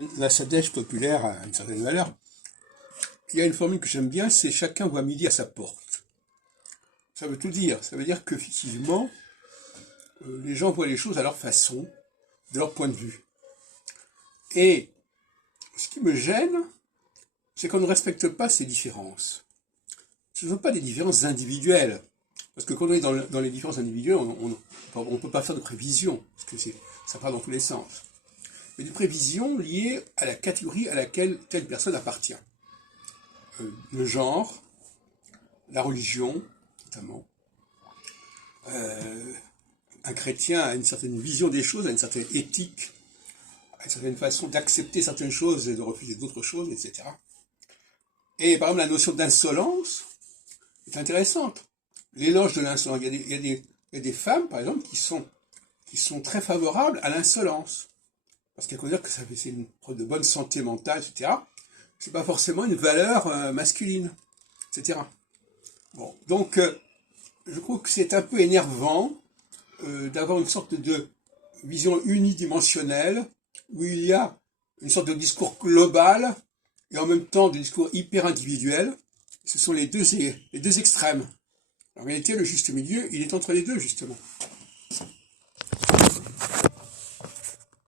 La sadèche populaire a une certaine valeur. Il y a une formule que j'aime bien, c'est chacun voit midi à sa porte. Ça veut tout dire. Ça veut dire qu'effectivement, les gens voient les choses à leur façon, de leur point de vue. Et ce qui me gêne, c'est qu'on ne respecte pas ces différences. Ce ne sont pas des différences individuelles. Parce que quand on est dans les différences individuelles, on ne peut pas faire de prévision, parce que ça part dans tous les sens. Mais des prévisions liées à la catégorie à laquelle telle personne appartient. Le genre, la religion, notamment. Un chrétien a une certaine vision des choses, a une certaine éthique, a une certaine façon d'accepter certaines choses et de refuser d'autres choses, etc. Et par exemple, la notion d'insolence est intéressante. L'éloge de l'insolence. Il y a des femmes, par exemple, qui sont très favorables à l'insolence. Parce qu'elles considèrent que c'est une preuve de bonne santé mentale, etc. C'est pas forcément une valeur masculine, etc. Bon, donc, je trouve que c'est un peu énervant d'avoir une sorte de vision unidimensionnelle où il y a une sorte de discours global et en même temps des discours hyper individuels. Ce sont les deux extrêmes. En réalité, le juste milieu, il est entre les deux, justement.